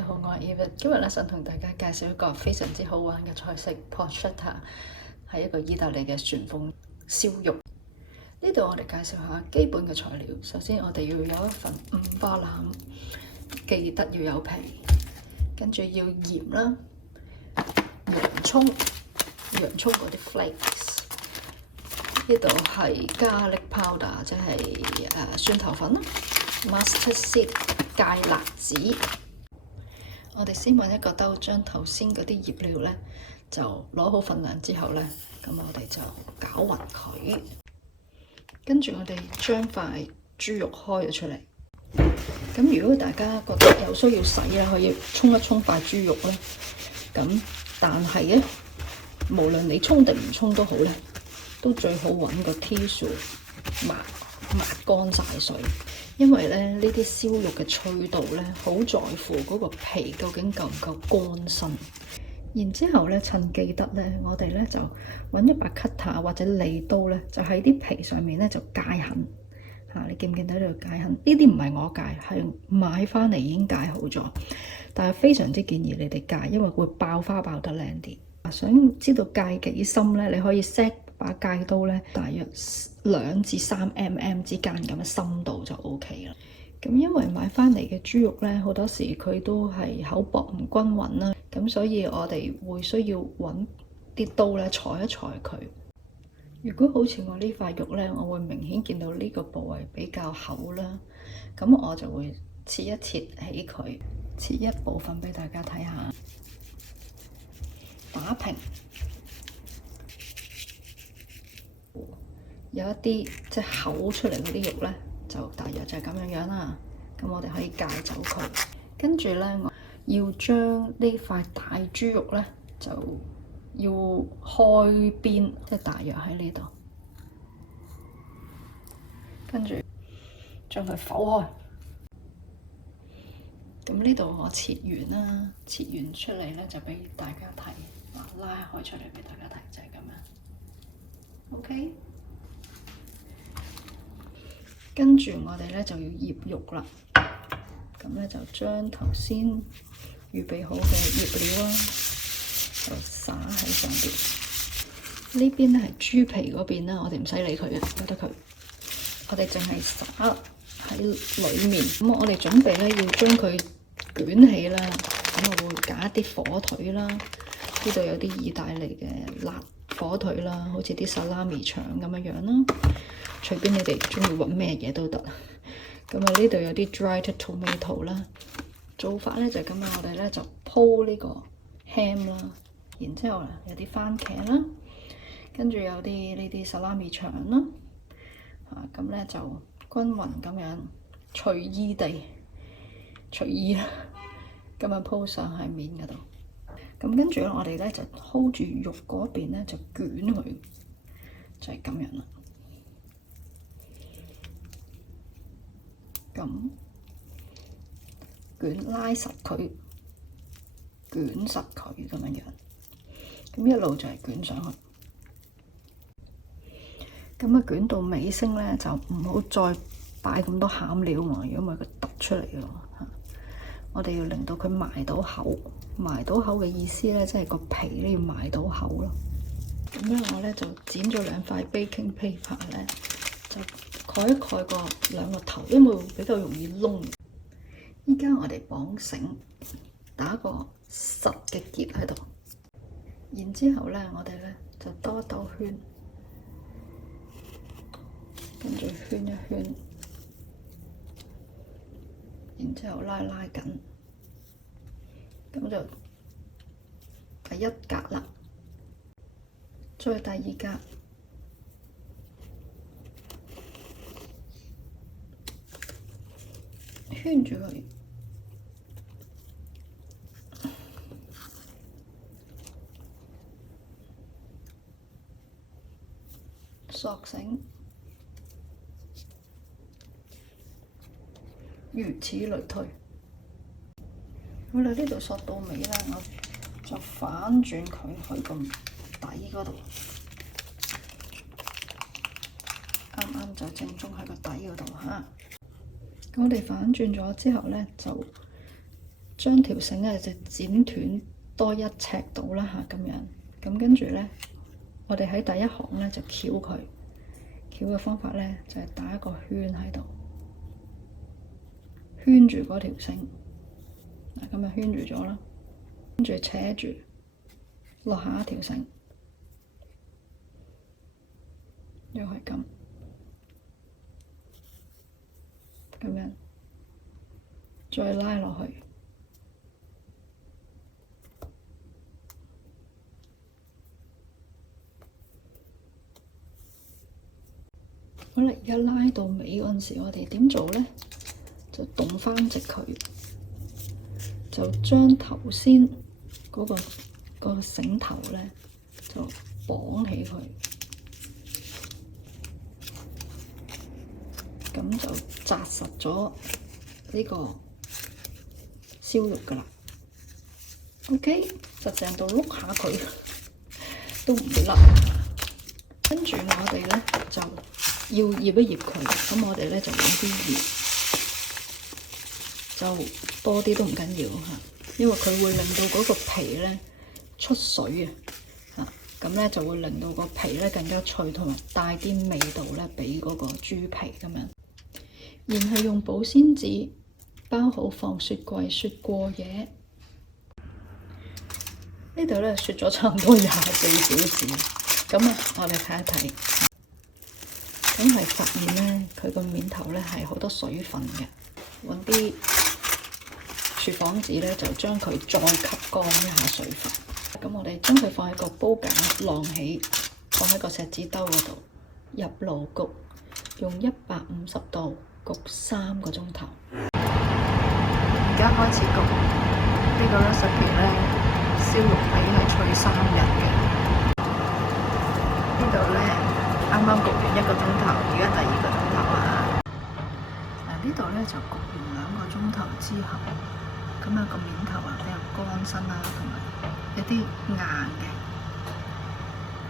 家好，我係 Eva。今日咧想同大家介紹一個非常之好玩嘅菜式 Porchetta， 係一個意大利嘅旋風燒肉。呢度我哋介紹下基本嘅材料。首先我哋要有一份五花腩，記得要有皮，跟住要鹽啦、洋葱嗰啲 flakes。呢度係 garlic powder， 即係蒜頭粉啦。Mustard seed 芥辣子，我哋先揾一個兜，將頭先嗰啲醃料呢就攞好份量之後呢，咁我哋就攪勻佢。跟住我哋將塊豬肉開咗出嚟。咁如果大家覺得有需要洗咧，可以沖一沖塊豬肉咧。咁但係呢，無論你沖定唔沖都好呢，都最好揾個 tissue 抹乾晒水。因為咧呢啲燒肉嘅脆度咧，好在乎嗰個皮究竟夠唔夠乾身。然之後咧，趁記得咧，我哋咧就揾一把 cutter 或者利刀咧，就喺啲皮上面咧就界痕嚇。你見唔見到呢度界痕？呢啲唔係我界，係買翻嚟已經界好咗。但係非常之建議你哋界，因為會爆花爆得靚啲。想知道界幾深咧，你可以 set把戒刀咧，大約2至3 mm 之間咁嘅深度就 OK 啦。咁因為買翻嚟嘅豬肉咧，好多時佢都係厚薄唔均勻啦，咁所以我哋會需要揾啲刀咧裁一裁佢。如果好似我呢塊肉咧，我會明顯見到呢個部位比較厚啦，咁我就會切一切起佢，切一部分俾大家睇下，打平。有一啲即係厚出嚟嗰啲肉咧，就大約就係咁樣樣啦。咁我哋可以戒走佢。跟住咧，我要將呢塊大豬肉咧，就要開邊，即係大約喺呢度。跟住將佢剖開。咁呢度我切完啦，切完出嚟咧就俾大家睇，拉開出嚟俾大家睇，就係咁樣。OK。跟住我哋咧就要醃肉啦，咁咧就將頭先預備好嘅醃料啦，就灑喺上邊。呢邊咧係豬皮嗰邊啦，我哋唔使理佢嘅，由得佢。我哋淨係灑喺裡面。咁我哋準備咧要將佢捲起啦。咁我會揀一啲火腿啦，呢度有啲意大利嘅辣火腿啦，好似啲薩拉米腸咁樣樣啦。隨便你哋中意揾咩嘢都得。咁啊，呢度有啲 dried tomato 啦。做法咧就係咁樣，我哋咧就鋪呢個 ham 啦，然之後有啲番茄啦，跟住有啲呢啲薩拉米腸啦。咁咧就均勻咁樣隨意啦，咁樣鋪上喺面嗰度。咁跟住咧，我哋咧就 hold 住肉嗰邊咧就捲佢，就係咁樣啦。咁拉實佢，捲實佢咁樣樣，咁一路就係捲上去。咁啊捲到尾聲咧，就唔好再擺咁多餡料嘛，如果唔係佢突出嚟嘅喎。我哋要令到佢埋到口，埋到口嘅意思咧，即係個皮咧要埋到口咯。咁咧我咧就剪咗2塊 baking paper 咧，就蓋一蓋個2個頭，因為會比較容易燶。依家我哋綁繩，打個實嘅結喺度，然之後咧我哋咧就兜一兜圈，跟住圈一圈，然之後拉緊，咁就第1格啦，再第2格。圈住佢，索繩，如此類推。好啦，呢度索到尾啦，我就反轉佢去個底嗰度，啱啱就正中喺個底嗰度嚇。咁我哋反轉咗之後咧，就將條繩咧就剪斷多1尺到啦嚇，咁樣。咁跟住咧，我哋喺第一行咧就翹佢，翹嘅方法咧就係打一個圈喺度，圈住嗰條繩。嗱，咁就圈住咗啦，跟住扯住落下一條繩，又係咁樣，再拉落去。好啦，而家拉到尾嗰陣時，我哋點做咧？就動翻直佢，就將頭先嗰個繩頭咧就綁起佢，咁就紮實咗呢個燒肉噶啦。OK，就成度碌下佢都唔會甩。跟住我哋咧就要醃一醃佢，咁我哋咧就揾啲鹽，就多啲都唔緊要嚇，因為佢會令到嗰個皮咧出水啊嚇，咁咧就會令到個皮咧更加脆，同埋帶啲味道咧俾嗰個豬皮咁樣。然後用保鮮紙包好放雪櫃雪過夜。呢度咧雪咗差唔多24小時，咁啊我哋睇一睇。咁係發現咧，佢個面頭咧係好多水分嘅，揾啲廚房紙咧就將佢再吸乾一下水分。咁我哋將佢放喺個煲架晾起，放喺個錫紙兜嗰度，入爐焗，用150度焗3個鐘頭。而家開始焗，呢個咧上邊咧燒肉皮係脆3日嘅，呢度咧。啱啱焗完1個鐘頭，而家第2個鐘頭啊！呢度咧就焗完2個鐘頭之後，咁啊個面頭啊比較乾身啦，同埋有啲硬嘅，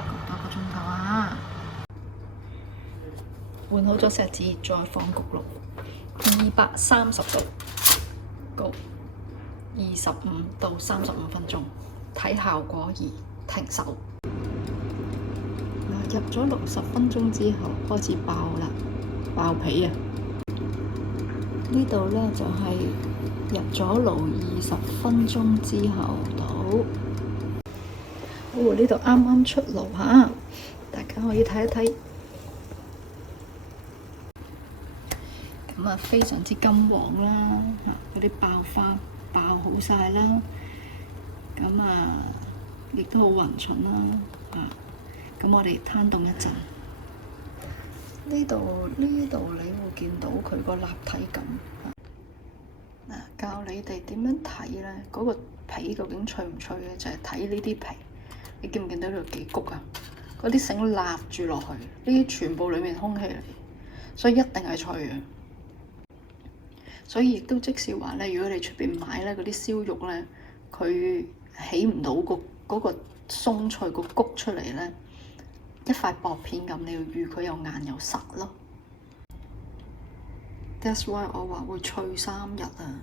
焗多個鐘頭啊！換好咗錫紙，再放焗爐，230度焗25到35分鐘，睇效果而停手。入咗60分鐘之後開始爆啦，爆皮啊！呢度咧就係入咗爐20分鐘之後到，呢度啱啱出爐嚇，大家可以睇一睇。咁啊，非常之金黃啦，嗰啲爆花爆好晒啦，咁啊亦都好勻勻啦，咁我哋攤凍一陣，呢度你會見到佢個立體感。教你哋點樣睇咧？嗰個皮究竟脆唔脆嘅，就係睇呢啲皮。你見唔見到呢度幾谷啊？嗰啲繩立住落去，呢啲全部裡面空氣嚟，所以一定係脆嘅。所以亦都即是話咧，如果你出邊買咧嗰啲燒肉咧，佢起唔到嗰個鬆脆個谷出嚟咧。一塊薄片咁，你要預佢又硬又實咯。That's why 我話會脆3日啊！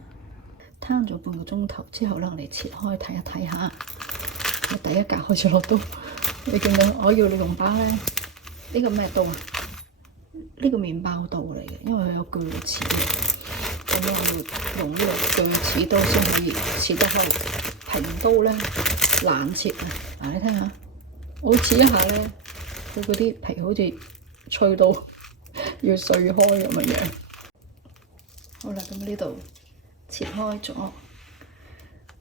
攤咗半個鐘頭之後咧，我哋切開睇一睇下。我第一格開始落刀，你見到我要你用把咧？呢個咩刀啊？呢個麵包刀嚟嘅，因為佢有鋸齒嘅。咁我要用呢個鋸齒刀先可以切得開。平刀咧難切啊！嗱，你聽下，我切一下咧。佢嗰啲皮好似脆到要碎開咁嘅樣。好啦，咁呢度切開咗，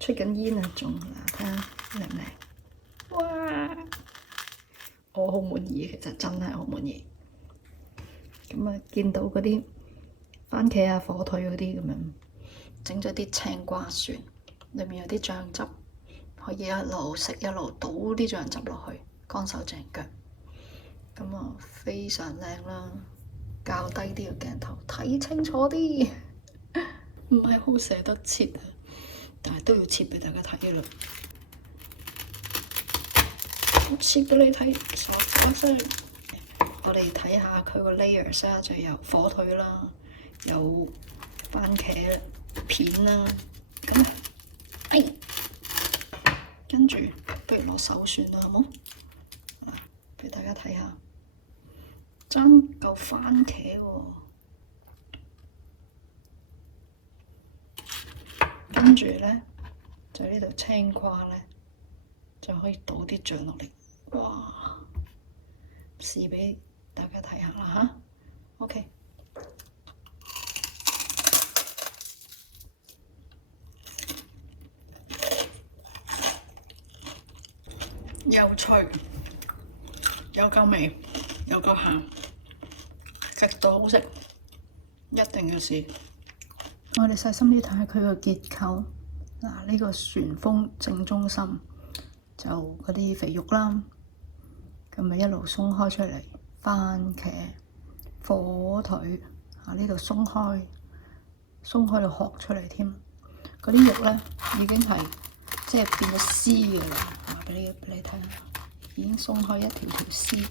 出緊煙啊，仲嗱，睇下靚唔靚？哇！我好滿意，其實真係好滿意。咁啊，見到嗰啲番茄啊、火腿嗰啲咁樣，整咗啲青瓜蒜，裏面有啲醬汁，可以一路食一路倒啲醬汁落去，乾手淨腳。咁啊，非常靚啦！較低啲個鏡頭，睇清楚啲，唔係好捨得切啊，但係都要切俾大家睇啦。我切俾你睇，唰唰聲。我哋睇下佢個 layers 啊，就有火腿啦，有番茄片啦，咁哎，跟住不如落手算啦，好冇？俾大家睇下，真嚿番茄喎。跟住咧，就呢度青瓜咧，就可以倒啲醬落嚟。哇！試俾大家睇下啦吓 OK。又脆，又夠味，又夠鹹，極度好食，一定要試。我哋細心啲睇下佢個結構。嗱，呢個旋風正中心就嗰啲肥肉啦，咁咪一路鬆開出嚟。番茄、火腿呢度鬆開到殼出嚟添。嗰啲肉咧已經係即係變咗絲嘅啦，俾你睇下，已經鬆開一條條絲。